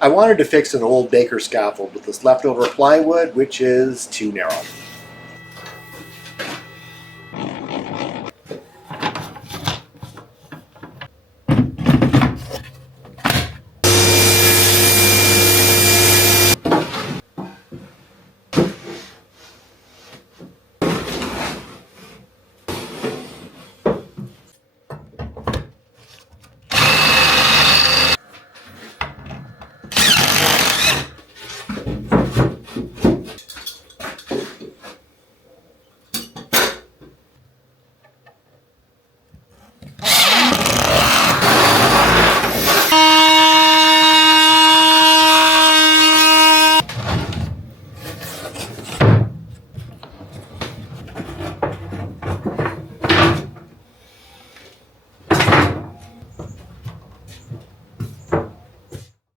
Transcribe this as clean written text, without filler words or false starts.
I wanted to fix an old baker scaffold with this leftover plywood, which is too narrow.